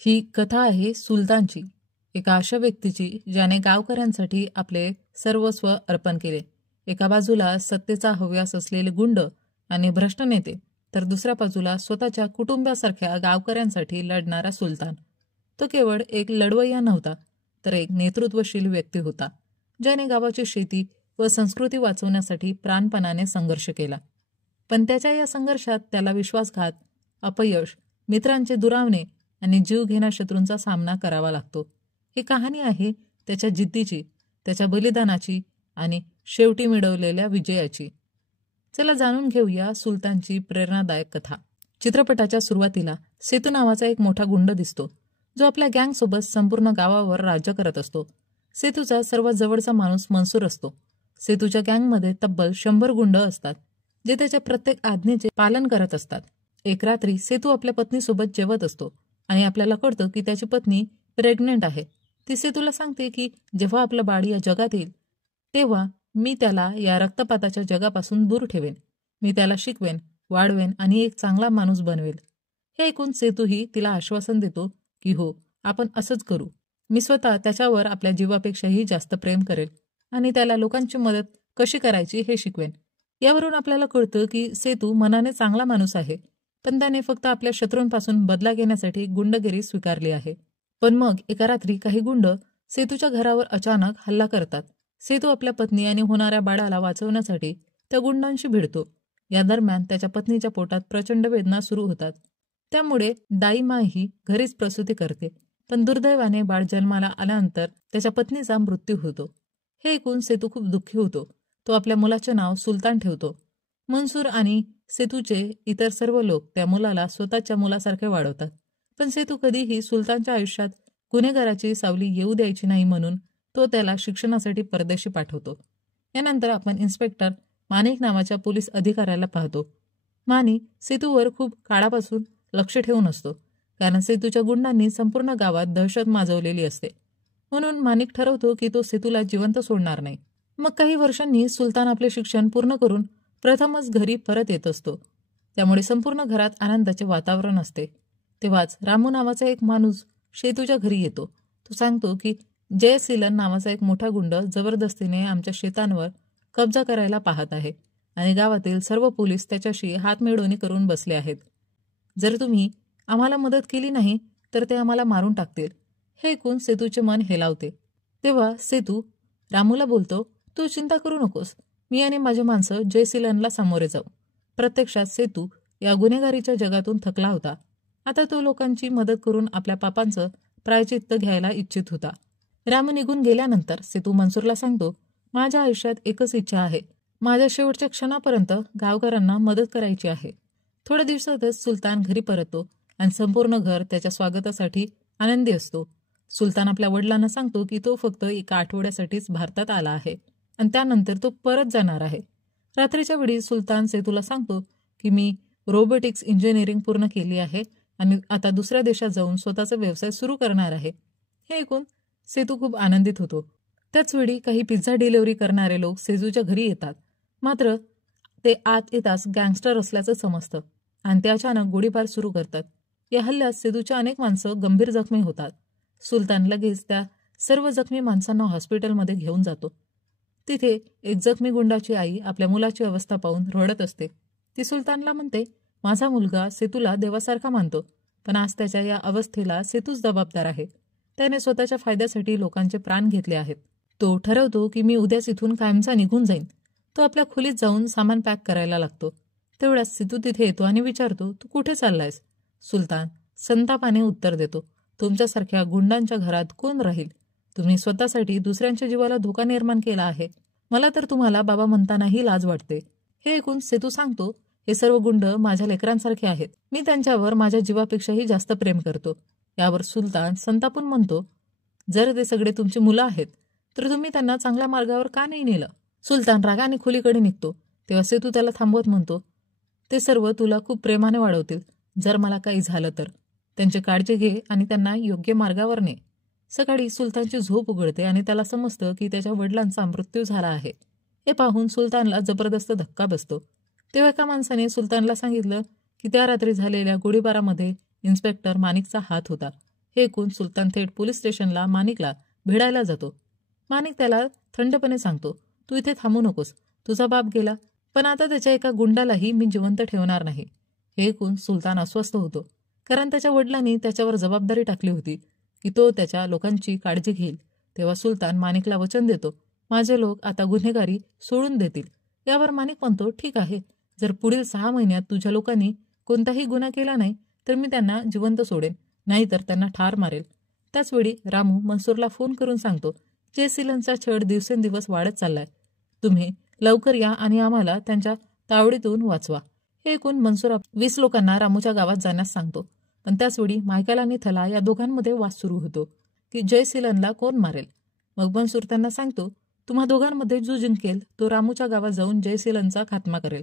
ही कथा आहे सुलतानची, एका अशा व्यक्तीची ज्याने गावकऱ्यांसाठी आपले सर्वस्व अर्पण केले. एका बाजूला सत्तेचा हव्यास असलेले गुंड आणि भ्रष्ट नेते, तर दुसऱ्या बाजूला स्वतःच्या कुटुंबासारख्या गावकऱ्यांसाठी लढणारा सुलतान. तो केवळ एक लढवय्या नव्हता, तर एक नेतृत्वशील व्यक्ती होता, ज्याने गावाची शेती व संस्कृती वाचवण्यासाठी प्राणपणाने संघर्ष केला. पण त्याच्या या संघर्षात त्याला विश्वासघात, अपयश, मित्रांचे दुरावणे आणि जीव घेण्या शत्रूंचा सामना करावा लागतो. ही कहाणी आहे त्याच्या जिद्दीची, त्याच्या बलिदानाची आणि शेवटी मिळवलेल्या विजयाची. चला जाणून घेऊया सुलतानची प्रेरणादायक कथा. चित्रपटाच्या सुरुवातीला सेतू नावाचा एक मोठा गुंड दिसतो, जो आपल्या गँगसोबत संपूर्ण गावावर राज्य करत असतो. सेतूचा सर्वात जवळचा माणूस मनसूर असतो. सेतूच्या गँगमध्ये तब्बल 100 गुंड असतात, जे त्याच्या प्रत्येक आज्ञेचे पालन करत असतात. एक रात्री सेतू आपल्या पत्नीसोबत जेवत असतो आणि आपल्याला कळतं की त्याची पत्नी प्रेग्नेंट आहे. ती सेतूला सांगते की जेव्हा आपलं बाळ या जगात येईल, तेव्हा मी त्याला या रक्तपाताच्या जगापासून दूर ठेवेन. मी त्याला शिकवेन, वाढवेन आणि एक चांगला माणूस बनवेल. हे ऐकून सेतूही तिला आश्वासन देतो की हो, आपण असंच करू. मी स्वतः त्याच्यावर आपल्या जीवापेक्षाही जास्त प्रेम करेल आणि त्याला लोकांची मदत कशी करायची हे शिकवेन. यावरून आपल्याला कळतं की सेतू मनाने चांगला माणूस आहे, पण त्याने फक्त आपल्या शत्रूंपासून बदला घेण्यासाठी गुंडगिरी स्वीकारली आहे. पण मग एका रात्री काही गुंड सेतूच्या घरावर अचानक हल्ला करतात. सेतू आपल्या पत्नी आणि होणाऱ्या बाळाला वाचवण्यासाठी त्या गुंडांशी भिडतो. या दरम्यान त्याच्या पत्नीच्या पोटात प्रचंड वेदना सुरू होतात. त्यामुळे दाईमाही घरीच प्रसूती करते. पण दुर्दैवाने बाळ जन्माला आल्यानंतर त्याच्या पत्नीचा मृत्यू होतो. हे ऐकून सेतू खूप दुःखी होतो. तो आपल्या मुलाचे नाव सुलतान ठेवतो. मनसूर आणि सेतूचे इतर सर्व लोक त्या मुलाला स्वतःच्या मुलासारखे वाढवतात. पण सेतू कधीही सुलतानच्या आयुष्यात गुन्हेगाराची सावली येऊ द्यायची नाही, म्हणून तो त्याला शिक्षणासाठी परदेशी पाठवतो. यानंतर आपण इन्स्पेक्टर माणिक नावाच्या पोलीस अधिकाऱ्याला पाहतो. माणिक सेतूवर खूप काळापासून लक्ष ठेवून असतो, कारण सेतूच्या गुंडांनी संपूर्ण गावात दहशत माजवलेली असते. म्हणून माणिक ठरवतो की तो सेतूला जिवंत सोडणार नाही. मग काही वर्षांनी सुलतान आपले शिक्षण पूर्ण करून प्रथमच घरी परत येत असतो. त्यामुळे संपूर्ण घरात आनंदाचे वातावरण असते. तेव्हाच रामू नावाचा एक माणूस सेतूच्या घरी येतो. तो सांगतो की जयसिलन नावाचा एक मोठा गुंड जबरदस्तीने आमच्या शेतांवर कब्जा करायला पाहत आहे आणि गावातील सर्व पोलीस त्याच्याशी हातमिळवणी करून बसले आहेत. जर तुम्ही आम्हाला मदत केली नाही तर ते आम्हाला मारून टाकतील. हे ऐकून सेतूचे मन हेलावते. तेव्हा सेतू रामूला बोलतो, तू चिंता करू नकोस, मी आणि माझी माणसं जयसिलनला सामोरे जाऊ. प्रत्यक्षात सेतू या गुन्हेगारीच्या जगातून थकला होता. आता तो लोकांची मदत करून आपल्या पापांचं प्रायचित्त घ्यायला इच्छित होता. रामू निघून गेल्यानंतर सेतू मनसूरला सांगतो, माझ्या आयुष्यात एकच इच्छा आहे. माझ्या शेवटच्या क्षणापर्यंत गावकऱ्यांना मदत करायची आहे. थोड्या दिवसातच सुलतान घरी परततो आणि संपूर्ण घर त्याच्या स्वागतासाठी आनंदी असतो. सुलतान आपल्या वडिलांना सांगतो की तो फक्त एका आठवड्यासाठीच भारतात आला आहे आणि त्यानंतर तो परत जाणार आहे. रात्रीच्या वेळी सुलतान सेतूला सांगतो की मी रोबोटिक्स इंजिनिअरिंग पूर्ण केली आहे आणि आता दुसऱ्या देशात जाऊन स्वतःचा व्यवसाय सुरू करणार आहे. हे ऐकून सेतू खूप आनंदित होतो. त्याचवेळी काही पिझ्झा डिलिव्हरी करणारे लोक सेतूच्या घरी येतात. मात्र ते आत येताच गँगस्टर असल्याचं समजतं आणि ते अचानक गोळीबार सुरू करतात. या हल्ल्यात सेतूच्या अनेक माणसं गंभीर जखमी होतात. सुलतान लगेच त्या सर्व जखमी माणसांना हॉस्पिटलमध्ये घेऊन जातो. तिथे एक जखमी गुंडाची आई आपल्या मुलाची अवस्था पाहून रडत असते. ती सुलतानला म्हणते, माझा मुलगा सेतूला देवासारखा मानतो, पण आज त्याच्या या अवस्थेला सेतूच जबाबदार आहे. त्याने स्वतःच्या फायद्यासाठी लोकांचे प्राण घेतले आहेत. तो ठरवतो की मी उद्याच इथून कायमचा निघून जाईन. तो आपल्या खोलीत जाऊन सामान पॅक करायला लागतो. तेवढ्याच सेतू तिथे येतो आणि विचारतो, तू कुठे चाललायस? सुलतान संतापाने उत्तर देतो, तुमच्यासारख्या गुंडांच्या घरात कोण राहील? तुम्ही स्वतःसाठी दुसऱ्यांच्या जीवाला धोका निर्माण केला आहे. मला तर तुम्हाला बाबा म्हणतानाही लाज वाटते. हे ऐकून सेतू सांगतो, हे सर्व गुंड माझ्या लेकरांसारखे आहेत. मी त्यांच्यावर माझ्या जीवापेक्षाही जास्त प्रेम करतो. यावर सुलतान संतापून म्हणतो, जर ते सगळे तुमची मुलं आहेत तर तुम्ही त्यांना चांगल्या मार्गावर का नाही नेलं? सुलतान रागाने खोलीकडे निघतो. तेव्हा सेतू त्याला थांबवत म्हणतो, ते सर्व तुला खूप प्रेमाने वाढवतील. जर मला काही झालं तर त्यांची काळजी घे आणि त्यांना योग्य मार्गावर ने. सकाळी सुलतानची झोप उघडते आणि त्याला समजतं की त्याच्या वडिलांचा मृत्यू झाला आहे. हे पाहून सुलतानला जबरदस्त धक्का बसतो. तेव्हा एका माणसाने सुलतानला सांगितलं की त्या रात्री झालेल्या गोळीबारामध्ये इन्स्पेक्टर माणिकचा हात होता. हे ऐकून सुलतान थेट पोलीस स्टेशनला माणिकला भिडायला जातो. माणिक त्याला थंडपणे सांगतो, तू इथे थांबू नकोस. तुझा बाप गेला, पण आता त्याच्या एका गुंडालाही मी जिवंत ठेवणार नाही. हे ऐकून सुलतान अस्वस्थ होतो, कारण त्याच्या वडिलांनी त्याच्यावर जबाबदारी टाकली होती की तो त्याच्या लोकांची काळजी घेईल. तेव्हा सुलतान माणिकला वचन देतो, माझे लोक आता गुन्हेगारी सोडून देतील. यावर माणिक म्हणतो, ठीक आहे, जर पुढील 6 महिन्यात तुझ्या लोकांनी कोणताही गुन्हा केला नाही तर मी त्यांना जिवंत सोडेन, नाहीतर त्यांना ठार मारेल. त्याचवेळी रामू मनसूरला फोन करून सांगतो, जयसिलनचा छळ दिवसेंदिवस वाढत चाललाय. तुम्ही लवकर या आणि आम्हाला त्यांच्या तावडीतून वाचवा. हे ऐकून मनसूर 20 लोकांना रामूच्या गावात जाण्यास सांगतो. पण त्याचवेळी मायकल आणि थला या दोघांमध्ये वाद सुरू होतो की जयसिलनला कोण मारेल. मग मनसूर त्यांना सांगतो, तुम्हा दोघांमध्ये जो जिंकेल तो रामूच्या गावात जाऊन जयसिलनचा खात्मा करेल.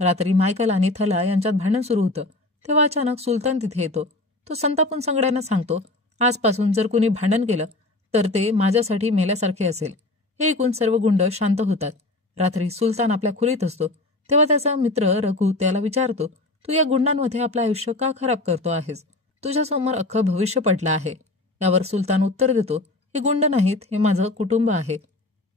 रात्री मायकल आणि थला यांच्यात भांडण सुरू होतं. तेव्हा अचानक सुलतान तिथे येतो. तो संतापून सगळ्यांना सांगतो, आजपासून जर कोणी भांडण केलं तर ते माझ्यासाठी मेल्यासारखे असेल. हे ऐकून सर्व गुंड शांत होतात. रात्री सुलतान आपल्या खोलीत असतो. तेव्हा त्याचा मित्र रघु त्याला विचारतो, तू या गुंडांमध्ये आपलं आयुष्य का खराब करतो आहेस? तुझ्यासमोर अख्खं भविष्य पडलं आहे. यावर सुलतान उत्तर देतो, हे गुंड नाहीत, हे माझं कुटुंब आहे.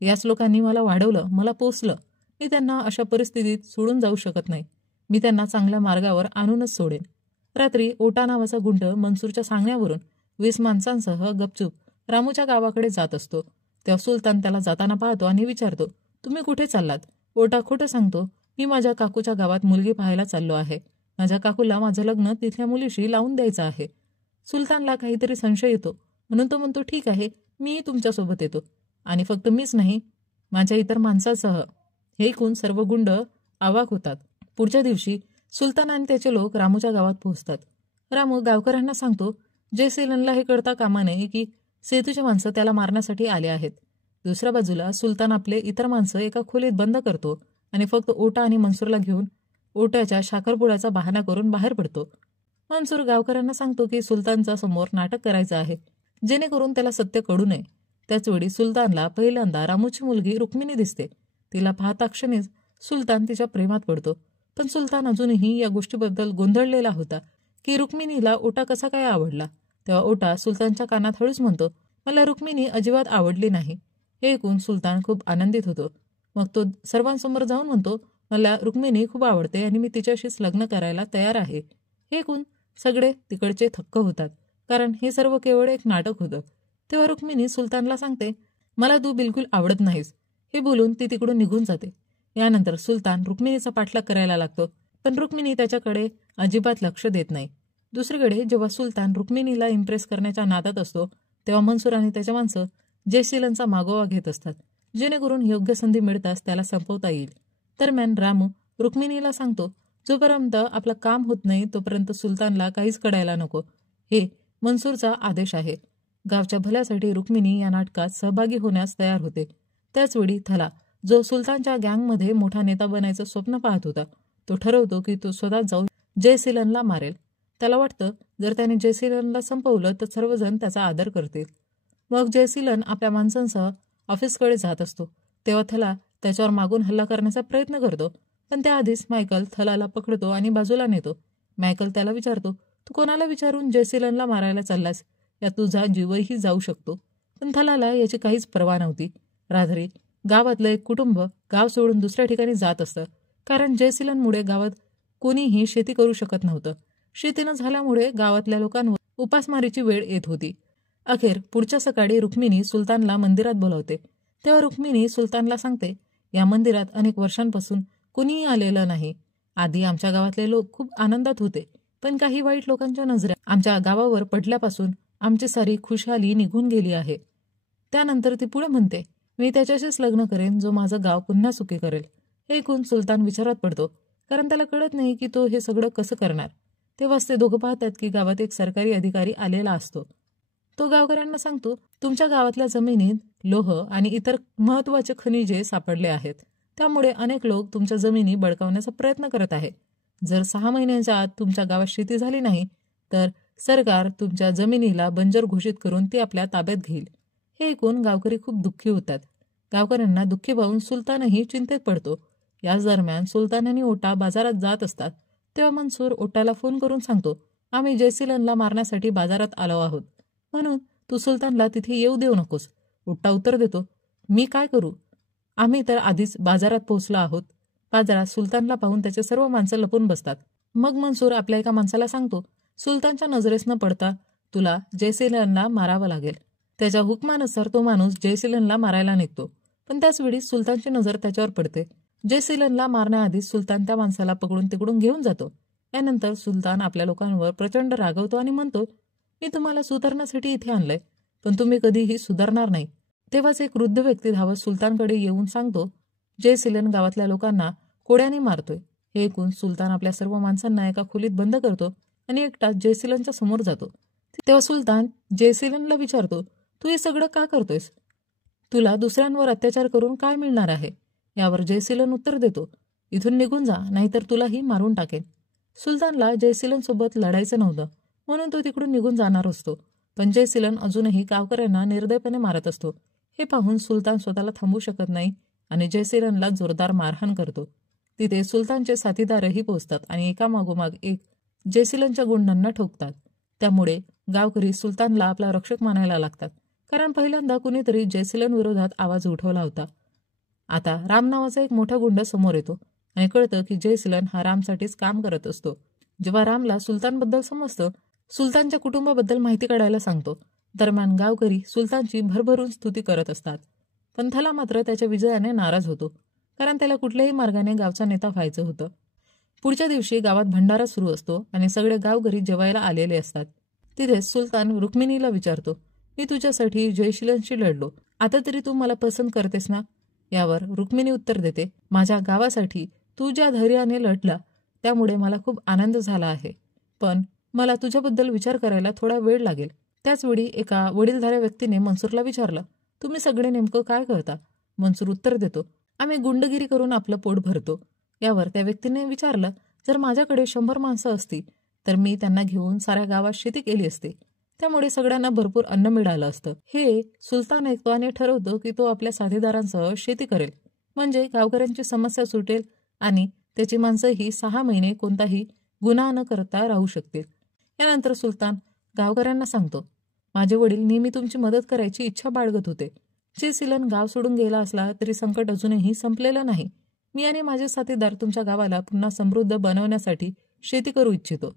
याच लोकांनी मला वाढवलं, मला पोसलं. मी त्यांना अशा परिस्थितीत सोडून जाऊ शकत नाही. मी त्यांना चांगल्या मार्गावर आणूनच सोडेन. रात्री ओटा नावाचा गुंड मनसूरच्या सांगण्यावरून 20 माणसांसह गपचूप रामूच्या गावाकडे जात असतो. तेव्हा सुलतान त्याला जाताना पाहतो आणि विचारतो, तुम्ही कुठे चाललात? ओटा खोटं सांगतो, मी माझ्या काकूच्या गावात मुलगी पाहायला चाललो आहे. माझ्या काकूला माझं लग्न तिथल्या मुलीशी लावून द्यायचं आहे. सुलतानला काहीतरी संशय येतो, म्हणून तो म्हणतो, ठीक आहे, मीही तुमच्यासोबत येतो. आणि फक्त मीच नाही, माझ्या इतर माणसासह. हे ऐकून सर्व गुंड अवाक होतात. पुढच्या दिवशी सुलतान आणि त्याचे लोक रामूच्या गावात पोहोचतात. रामू गावकऱ्यांना सांगतो, जयसिलनला हे कळता कामा नये की सेतूचे माणसं त्याला मारण्यासाठी आले आहेत. दुसऱ्या बाजूला सुलतान आपले इतर माणसं एका खोलीत बंद करतो आणि फक्त ओटा आणि मनसूरला घेऊन ओट्याच्या साखरपुड्याचा बहाणा करून बाहेर पडतो. मनसूर गावकऱ्यांना सांगतो की सुलतानचा समोर नाटक करायचं आहे, जेणेकरून त्याला सत्य कळू नये. त्याचवेळी सुलतानला पहिल्यांदा रामूची मुलगी रुक्मिणी दिसते. तिला पाहता क्षणीच सुलतान तिच्या प्रेमात पडतो. पण सुलतान अजूनही या गोष्टीबद्दल गोंधळलेला होता की रुक्मिणीला ओटा कसा काय आवडला. तेव्हा ओटा सुलतानच्या कानात हळूच म्हणतो, मला रुक्मिणी अजिबात आवडली नाही. हे ऐकून सुलतान खूप आनंदित होतो. मग तो सर्वांसमोर जाऊन म्हणतो, मला रुक्मिणी खूप आवडते आणि मी तिच्याशीच लग्न करायला तयार आहे. हे ऐकून सगळे तिकडचे थक्क होतात, कारण हे सर्व केवळ एक नाटक होतं. तेव्हा रुक्मिणी सुलतानला सांगते, मला तू बिलकुल आवडत नाहीस. हे बोलून ती तिकडून निघून जाते. यानंतर सुलतान रुक्मिणीचा पाठलाग करायला लागतो, पण रुक्मिणी त्याच्याकडे अजिबात लक्ष देत नाही. दुसरीकडे जेव्हा सुलतान रुक्मिणीला इम्प्रेस करण्याच्या नादात असतो, तेव्हा मनसूर आणि त्याच्या माणसं जयसिलनचा मागोवा घेत असतात, जेणेकरून योग्य संधी मिळताच त्याला संपवता येईल. दरम्यान रामू रुक्मिणीला सांगतो, जोपर्यंत आपलं काम होत नाही तोपर्यंत सुलतानला काहीच कळायला नको. हे मनसूरचा आदेश आहे. गावच्या भल्यासाठी रुक्मिणी या नाटकात सहभागी होण्यास तयार होते. त्याचवेळी थला, जो सुलतानच्या गँगमध्ये मोठा नेता बनायचं स्वप्न पाहत होता, तो ठरवतो की तो स्वतः जाऊन जयसिलनला मारेल. त्याला वाटतं, जर त्याने जयसिलनला संपवलं तर सर्वजण त्याचा आदर करतील. मग जयसिलन आपल्या माणसांसह ऑफिसकडे जात असतो. तेव्हा थला त्याच्यावर मागून हल्ला करण्याचा प्रयत्न करतो, पण त्याआधीच मायकल थलाला पकडतो आणि बाजूला नेतो. मायकल त्याला विचारतो, तू कोणाला विचारून जयसिलनला मारायला चाललास? या तुझा जीवही जाऊ शकतो. पण थलाला याची काहीच पर्वा नव्हती. रात्री गावातलं एक कुटुंब गाव सोडून दुसऱ्या ठिकाणी जात असतं, कारण जयसिलनमुळे गावात कोणीही शेती करू शकत नव्हतं. शेती न झाल्यामुळे गावातल्या लोकांवर उपासमारीची वेळ येत होती. अखेर पुढच्या सकाळी रुक्मिणी सुलतानला मंदिरात बोलावते. तेव्हा रुक्मिणी सुलतानला सांगते, या मंदिरात अनेक वर्षांपासून कुणीही आलेलं नाही. आधी आमच्या गावातले लोक खूप आनंदात होते, पण काही वाईट लोकांच्या नजरा आमच्या गावावर पडल्यापासून आमची सारी खुशहाली निघून गेली आहे. त्यानंतर ती पुढे म्हणते, मी त्याच्याशीच लग्न करेन जो माझं गाव पुन्हा सुखी करेल. हे ऐकून सुलतान विचारात पडतो, कारण त्याला कळत नाही की तो हे सगळं कसं करणार. तेव्हाच ते दोघं पाहतात की गावात एक सरकारी अधिकारी आलेला असतो. तो गावकऱ्यांना सांगतो, तुमच्या गावातल्या जमिनीत लोह आणि इतर महत्त्वाचे खनिजे सापडले आहेत. त्यामुळे अनेक लोक तुमच्या जमिनी बळकावण्याचा प्रयत्न करत आहे. जर 6 महिन्यांच्या आत तुमच्या गावात शेती झाली नाही तर सरकार तुमच्या जमिनीला बंजर घोषित करून ती आपल्या ताब्यात घेईल. हे ऐकून गावकरी खूप दुःखी होतात. गावकऱ्यांना दुःखी पाहून सुलतानही चिंतेत पडतो. याच दरम्यान सुलतान आणि ओटा बाजारात जात असतात. तेव्हा मनसूर ओटाला फोन करून सांगतो, आम्ही जयसिलनला मारण्यासाठी बाजारात आलो आहोत. म्हणून तू सुलतानला तिथे येऊ देऊ नकोस. उट्टा उत्तर देतो, मी काय करू? आम्ही तर आधीच बाजारात पोहोचलो आहोत. बाजारात सुलतानला पाहून त्याचे सर्व माणसं लपून बसतात. मग मनसूर आपल्या एका माणसाला सांगतो, सुलतानच्या नजरेस न पडता तुला जयसिलनला मारावं लागेल. त्याच्या हुकमानुसार तो माणूस जयसिलनला मारायला निघतो. पण त्याचवेळी सुलतानची नजर त्याच्यावर पडते. जयसिलनला मारण्याआधी सुलतान त्या माणसाला पकडून तिकडून घेऊन जातो. यानंतर सुलतान आपल्या लोकांवर प्रचंड रागवतो आणि म्हणतो, मी तुम्हाला सुधारण्यासाठी इथे आणलंय, पण तुम्ही कधीही सुधारणार नाही. तेव्हाच एक वृद्ध व्यक्ती धावत सुलतानकडे येऊन सांगतो, जयसिलन गावातल्या लोकांना कोड्याने मारतोय. हे ऐकून सुलतान आपल्या सर्व माणसांना एका खोलीत बंद करतो आणि एकटाच जयसिलनच्या समोर जातो. तेव्हा सुलतान जयसिलनला विचारतो, तू हे सगळं का करतोयस? तुला दुसऱ्यांवर अत्याचार करून काय मिळणार आहे? यावर जयसिलन उत्तर देतो, इथून निघून जा, नाहीतर तुलाही मारून टाकेन. सुलतानला जयसिलन सोबत लढायचं नव्हतं, म्हणून तो तिकडून निघून जाणार असतो. पण जयसिलन अजूनही गावकऱ्यांना निर्दयपणे मारत असतो. हे पाहून सुलतान स्वतःला थांबू शकत नाही आणि जयसिलनला जोरदार मारहाण करतो. तिथे सुलतानचे साथीदारही पोहोचतात आणि एकामागोमाग एक जयसिलनच्या गुंडांना ठोकतात. त्यामुळे गावकरी सुलतानला आपला रक्षक मानायला लागतात, कारण पहिल्यांदा कुणीतरी जयसिलन विरोधात आवाज उठवला होता. आता राम नावाचा एक मोठा गुंड समोर येतो आणि कळतं की जयसिलन हा रामसाठीच काम करत असतो. जेव्हा रामला सुलतानबद्दल समजतं, सुलतानच्या कुटुंबाबद्दल माहिती काढायला सांगतो. दरम्यान गावकरी सुलतानची भरभरून स्तुती करत असतात. पण थला मात्र त्याच्या विजयाने नाराज होतो, कारण त्याला कुठल्याही मार्गाने गावचा नेता व्हायचं होतं. पुढच्या दिवशी गावात भंडारा सुरू असतो आणि सगळे गावकरी जेवायला आलेले असतात. तिथे सुलतान रुक्मिणीला विचारतो, मी तुझ्यासाठी जयसिलनशी लढलो, आता तरी तू मला पसंत करतेस ना? यावर रुक्मिणी उत्तर देते, माझ्या गावासाठी तू ज्या धैर्याने लढला त्यामुळे मला खूप आनंद झाला आहे, पण मला तुझ्याबद्दल विचार करायला थोडा वेळ लागेल. त्याचवेळी एका वडीलधाऱ्या व्यक्तीने मनसूरला विचारलं, तुम्ही सगळे नेमकं काय करता? मनसूर उत्तर देतो, आम्ही गुंडगिरी करून आपलं पोट भरतो. यावर त्या व्यक्तीने विचारलं, जर माझ्याकडे 100 माणसं असती तर मी त्यांना घेऊन साऱ्या गावात शेती केली असती, त्यामुळे सगळ्यांना भरपूर अन्न मिळालं असतं. हे सुलतान ऐकतो आणि ठरवतो की तो आपल्या साथीदारांसह शेती करेल, म्हणजे गावकऱ्यांची समस्या सुटेल आणि त्याची माणसंही 6 महिने कोणताही गुन्हा न करता राहू शकतील. यानंतर सुलतान गावकऱ्यांना सांगतो, माझे वडील नेहमी तुमची मदत करायची इच्छा बाळगत होते. जयसिलन गाव सोडून गेला असला तरी संकट अजूनही संपलेलं नाही. मी आणि माझे साथीदार तुमच्या गावाला पुन्हा समृद्ध बनवण्यासाठी शेती करू इच्छितो.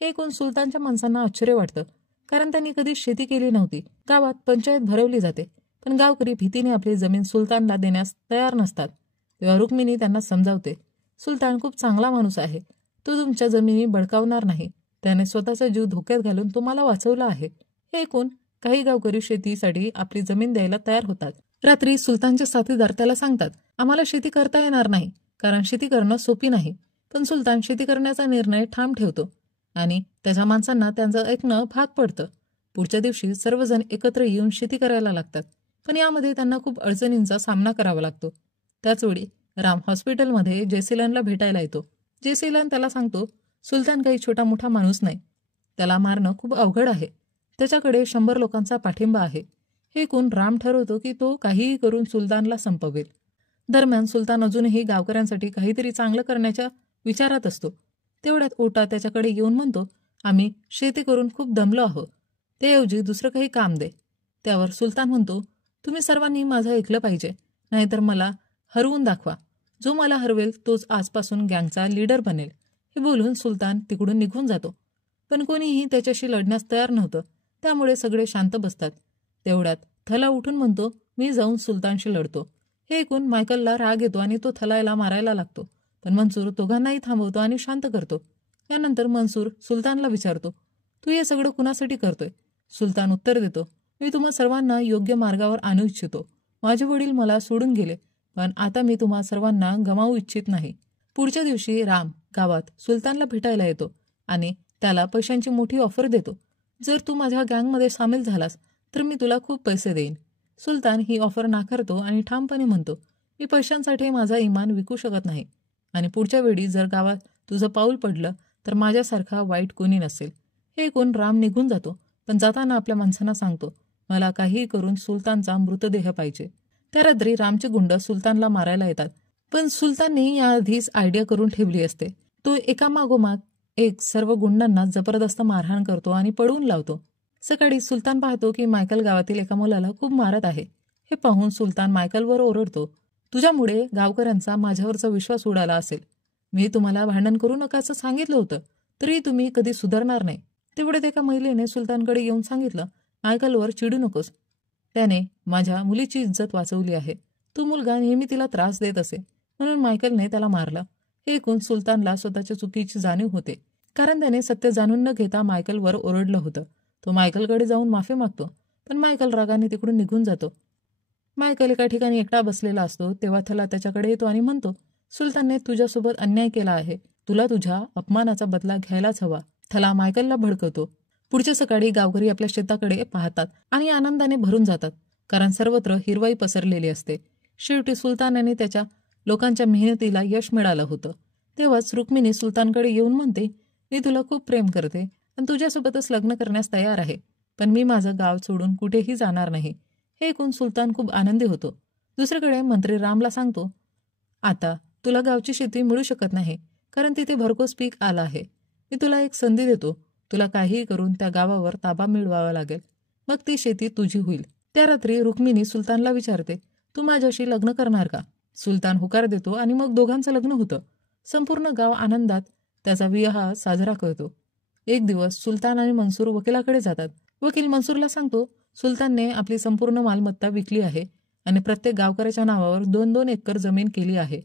हे ऐकून सुलतानच्या माणसांना आश्चर्य वाटतं, कारण त्यांनी कधी शेती केली नव्हती. गावात पंचायत भरवली जाते, पण गावकरी भीतीने आपली जमीन सुलतानला देण्यास तयार नसतात. तेव्हा रुक्मिणी त्यांना समजावते, सुलतान खूप चांगला माणूस आहे, तो तुमच्या जमिनी बळकावणार नाही. त्याने स्वतःचा जीव धोक्यात घालून तुम्हाला वाचवला आहे. हे ऐकून काही गावकरी शेतीसाठी आपली जमीन द्यायला तयार होतात. रात्री सुलतानचे साथीदार त्याला सांगतात, आम्हाला शेती करता येणार नाही, कारण शेती करणं सोपी नाही. पण सुलतान शेती करण्याचा निर्णय ठाम ठेवतो आणि त्याच्या माणसांना त्यांचं ऐकणं भाग पडतं. पुढच्या दिवशी सर्वजण एकत्र येऊन शेती करायला लागतात, पण यामध्ये त्यांना खूप अडचणींचा सामना करावा लागतो. त्याचवेळी राम हॉस्पिटलमध्ये जयसिलनला भेटायला येतो. जयसिलन त्याला सांगतो, सुलतान काही छोटा मोठा माणूस नाही, त्याला मारणं खूप अवघड आहे. त्याच्याकडे 100 लोकांचा पाठिंबा आहे. हे ऐकून राम ठरवतो की तो काहीही करून सुलतानला संपवेल. दरम्यान सुलतान अजूनही गावकऱ्यांसाठी काहीतरी चांगलं करण्याच्या विचारात असतो. तेवढ्यात ओटा त्याच्याकडे येऊन म्हणतो, आम्ही शेती करून खूप दमलो आहोत, त्याऐवजी दुसरं काही काम दे. त्यावर सुलतान म्हणतो, तुम्ही सर्वांनी माझं ऐकलं पाहिजे, नाहीतर मला हरवून दाखवा. जो मला हरवेल तोच आजपासून गँगचा लीडर बनेल. हे बोलून सुलतान तिकडून निघून जातो. पण कोणीही त्याच्याशी लढण्यास तयार नव्हतं, त्यामुळे सगळे शांत बसतात. तेवढ्यात थला उठून म्हणतो, मी जाऊन सुलतानशी लढतो. हे ऐकून मायकलला राग येतो आणि तो थलायला मारायला लागतो, पण मनसूर दोघांनाही थांबवतो आणि शांत करतो. यानंतर मनसूर सुलतानला विचारतो, तू हे सगळं कुणासाठी करतोय? सुलतान उत्तर देतो, मी तुम्हा सर्वांना योग्य मार्गावर आणू इच्छितो. माझे वडील मला सोडून गेले, पण आता मी तुम्हा सर्वांना गमावू इच्छित नाही. पुढच्या दिवशी राम गावात सुलतानला भेटायला येतो आणि त्याला पैशांची मोठी ऑफर देतो. जर तू माझ्या गँगमध्ये सामील झालास तर मी तुला खूप पैसे देईन. सुलतान ही ऑफर नाकारतो आणि ठामपणे म्हणतो, मी पैशांसाठी माझा इमान विकू शकत नाही आणि पुढच्या वेळी जर गावात तुझं पाऊल पडलं तर माझ्यासारखा वाईट कोणी नसेल. हे ऐकून राम निघून जातो, पण जाताना आपल्या माणसांना सांगतो, मला काहीही करून सुलतानचा मृतदेह पाहिजे. त्या रात्री रामचे गुंड सुलतानला मारायला येतात, पण सुलतानने याआधीच आयडिया करून ठेवली असते. तो एकामागोमाग एक सर्व गुंडांना जबरदस्त मारहाण करतो आणि पळवून लावतो. सकाळी सुलतान पाहतो की मायकल गावातील एका मुलाला खूप मारत आहे. हे पाहून सुलतान मायकलवर ओरडतो, तुझ्यामुळे गावकऱ्यांचा माझ्यावरचा विश्वास उडाला असेल. मी तुम्हाला भांडण करू नका असं सांगितलं होतं, तरी तुम्ही कधी सुधारणार नाही. तेवढ्यात एका महिलेने सुलतानकडे येऊन सांगितलं, मायकलवर चिडू नकोस, त्याने माझ्या मुलीची इज्जत वाचवली आहे. तो मुलगा नेहमी तिला त्रास देत असे, म्हणून मायकलने त्याला मारलं. हे ऐकून सुलतानला स्वतःच्या चुकीची जाणीव होते, कारण त्याने सत्य जाणून न घेता मायकलवर ओरडलं होतं. तो मायकलकडे जाऊन माफी मागतो, पण मायकल रागाने तिकडून निघून जातो. मायकल एका ठिकाणी एकटा बसलेला असतो तेव्हा थला त्याच्याकडे येतो आणि म्हणतो, सुलतानने तुझ्यासोबत अन्याय केला आहे, तुला तुझ्या अपमानाचा बदला घ्यायलाच हवा. थला मायकलला भडकवतो. पुढच्या सकाळी गावकरी आपल्या शेताकडे पाहतात आणि आनंदाने भरून जातात, कारण सर्वत्र हिरवाई पसरलेली असते. शेवटी सुलतानाने त्याच्या लोकांच्या मेहनतीला यश मिळालं होतं. तेव्हाच रुक्मिणी सुलतानकडे येऊन म्हणते, मी तुला खूप प्रेम करते आणि तुझ्यासोबतच लग्न करण्यास तयार आहे, पण मी माझं गाव सोडून कुठेही जाणार नाही. हे ऐकून सुलतान खूप आनंदी होतो. दुसरीकडे मंत्री रामला सांगतो, आता तुला गावची शेती मिळू शकत नाही, कारण तिथे भरघोस पीक आलं आहे. मी तुला एक संधी देतो, तुला काहीही करून त्या गावावर ताबा मिळवावा लागेल, मग ती शेती तुझी होईल. त्या रात्री रुक्मिणी सुलतानला विचारते, तू माझ्याशी लग्न करणार का? सुलतान होकार देतो आणि मग दोघांचं लग्न होतं. संपूर्ण गाव आनंदात त्याचा विवाह साजरा करतो. एक दिवस सुलतान आणि मनसूर वकिलाकडे जातात. वकील मनसूरला सांगतो, सुलतानने आपली संपूर्ण मालमत्ता विकली आहे आणि प्रत्येक गावकऱ्याच्या नावावर 2-2 एकर जमीन केली आहे.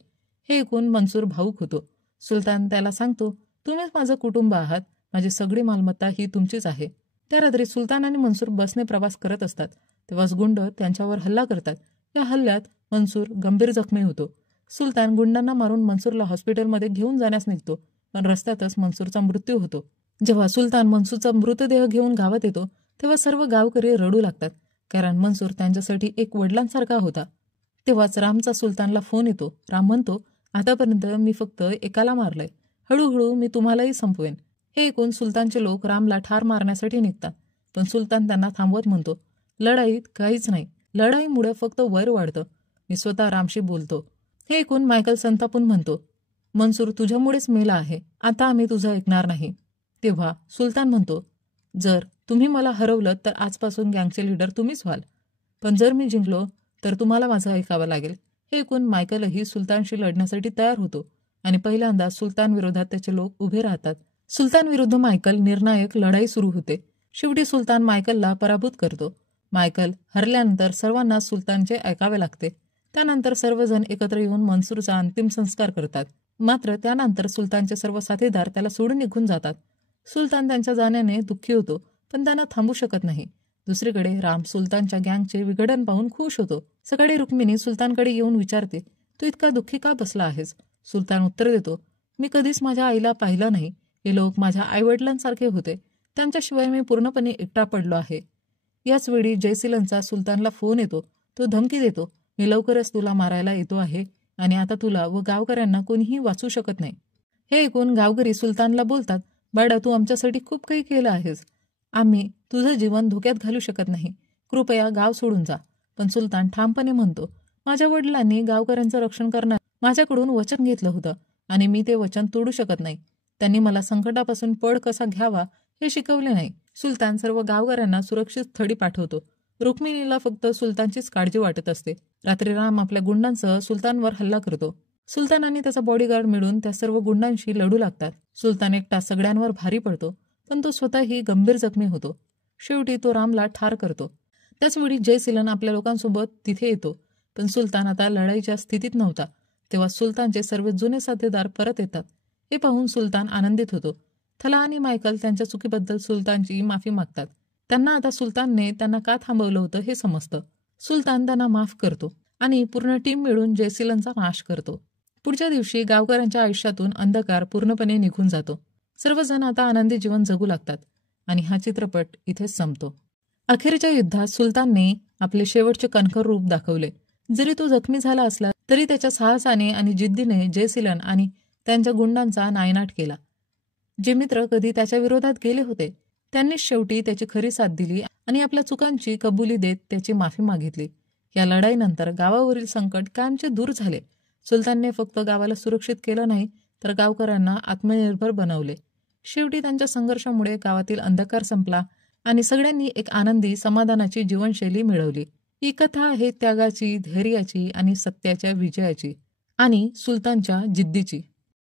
हे ऐकून मनसूर भावूक होतो. सुलतान त्याला सांगतो, तुम्हीच माझं कुटुंब आहात, माझी सगळी मालमत्ता ही तुमचीच आहे. त्या रात्री सुलतान आणि मनसूर बसने प्रवास करत असतात, तेव्हाच गुंड त्यांच्यावर हल्ला करतात. या हल्ल्यात मनसूर गंभीर जखमी होतो. सुलतान गुंडांना मारून मनसूरला हॉस्पिटलमध्ये घेऊन जाण्यास निघतो, पण रस्त्यातच मनसूरचा मृत्यू होतो. जेव्हा सुलतान मनसूरचा मृतदेह घेऊन गावात येतो तेव्हा सर्व गावकरी रडू लागतात, कारण मनसूर त्यांच्यासाठी एक वडिलांसारखा होता. तेव्हाच रामचा सुलतानला फोन येतो. राम म्हणतो, आतापर्यंत मी फक्त एकाला मारलंय, हळूहळू मी तुम्हालाही संपवेन. हे ऐकून सुलतानचे लोक रामला ठार मारण्यासाठी निघतात, पण सुलतान त्यांना थांबवत म्हणतो, लढाईत काहीच नाही, लढाईमुळे फक्त वैर वाढतं, मी स्वतः रामशी बोलतो. हे ऐकून मायकल संतापून म्हणतो, मनसूर तुझ्यामुळेच मेला आहे, आता आम्ही तुझं ऐकणार नाही. तेव्हा सुलतान म्हणतो, जर तुम्ही मला हरवलं तर आजपासून गँगचे लीडर तुम्हीच व्हाल, पण जर मी जिंकलो तर तुम्हाला माझं ऐकावं लागेल. हे ऐकून मायकलही सुलतानशी लढण्यासाठी तयार होतो आणि पहिल्यांदा सुलतान विरोधात त्याचे लोक उभे राहतात. सुलतान विरुद्ध मायकल निर्णायक लढाई सुरू होते. शेवटी सुलतान मायकलला पराभूत करतो. मायकल हरल्यानंतर सर्वांना सुलतानचे ऐकावे लागते. त्यानंतर सर्वजण एकत्र येऊन मनसूरचा अंतिम संस्कार करतात. मात्र त्यानंतर सुलतानचे सर्व साथीदार त्याला सोडून निघून जातात. सुलतान त्यांच्या जाण्याने दुःखी होतो, पण त्यांना थांबू शकत नाही. दुसरीकडे राम सुलतानच्या गँगचे विघटन पाहून खुश होतो. सकाळी रुक्मिणी सुलतानकडे येऊन विचारते, तू इतका दुःखी का बसला आहेस? सुलतान उत्तर देतो, मी कधीच माझ्या आईला पाहिलं नाही, हे लोक माझ्या आईवडिलांसारखे होते, त्यांच्याशिवाय मी पूर्णपणे एकटा पडलो आहे. याच वेळी जयसिलनचा सुलतानला फोन येतो. तो धमकी देतो, मी लवकरच तुला मारायला येतो आहे आणि आता तुला व गावकऱ्यांना कोणीही वाचू शकत नाही. हे ऐकून गावकरी सुलतानला बोलतात, बाळा तू आमच्यासाठी खूप काही केलं आहेस, आम्ही तुझं जीवन धोक्यात घालू शकत नाही, कृपया गाव सोडून जा. पण सुलतान ठामपणे म्हणतो, माझ्या वडिलांनी गावकऱ्यांचं रक्षण करणार माझ्याकडून वचन घेतलं होतं आणि मी ते वचन तोडू शकत नाही. त्यांनी मला संकटापासून पळ कसा घ्यावा हे शिकवले नाही. सुलतान सर्व गावकऱ्यांना सुरक्षित स्थळी पाठवतो. रुक्मिणीला फक्त सुलतानचीच काळजी वाटत असते. रात्री राम आपल्या गुंडांसह सुलतानवर हल्ला करतो. सुलतान आणि त्याचा बॉडीगार्ड मिळून त्या सर्व गुंडांशी लढू लागतात. सुलतान एकटा सगळ्यांवर भारी पडतो, पण तो स्वतःही गंभीर जखमी होतो. शेवटी तो रामला ठार करतो. त्याचवेळी जयसिलन आपल्या लोकांसोबत तिथे येतो, पण सुलतान आता लढाईच्या स्थितीत नव्हता. तेव्हा सुलतानचे सर्व जुने साथीदार परत येतात. हे पाहून सुलतान आनंदित होतो. थला आणि मायकल त्यांच्या चुकीबद्दल सुलतानची माफी मागतात. त्यांना आता सुलतानने त्यांना का थांबवलं होतं हे समजतं. सुलतान त्यांना माफ करतो आणि पूर्ण टीम मिळून जयसिलनचा नाश करतो. पुढच्या दिवशी गावकऱ्यांच्या आयुष्यातून अंधकार पूर्णपणे निघून जातो. सर्वजण आता आनंदी जीवन जगू लागतात आणि हा चित्रपट इथेच संपतो. अखेरच्या युद्धात सुलतानने आपले शेवटचे कणखर रूप दाखवले. जरी तो जखमी झाला असला तरी त्याच्या साहसाने आणि जिद्दीने जयसिलन आणि त्यांच्या गुंडांचा नायनाट केला. जे मित्र कधी त्याच्या विरोधात गेले होते त्यांनीच शेवटी त्याची खरी साथ दिली आणि आपल्या चुकांची कबुली देत त्याची माफी मागितली. या लढाईनंतर गावावरील संकट कायमचे दूर झाले. सुलतानने फक्त गावाला सुरक्षित केलं नाही तर गावकऱ्यांना आत्मनिर्भर बनवले. शेवटी त्यांच्या संघर्षामुळे गावातील अंधकार संपला आणि सगळ्यांनी एक आनंदी समाधानाची जीवनशैली मिळवली. ही कथा आहे त्यागाची, धैर्याची आणि सत्याच्या विजयाची आणि सुलतानच्या जिद्दीची.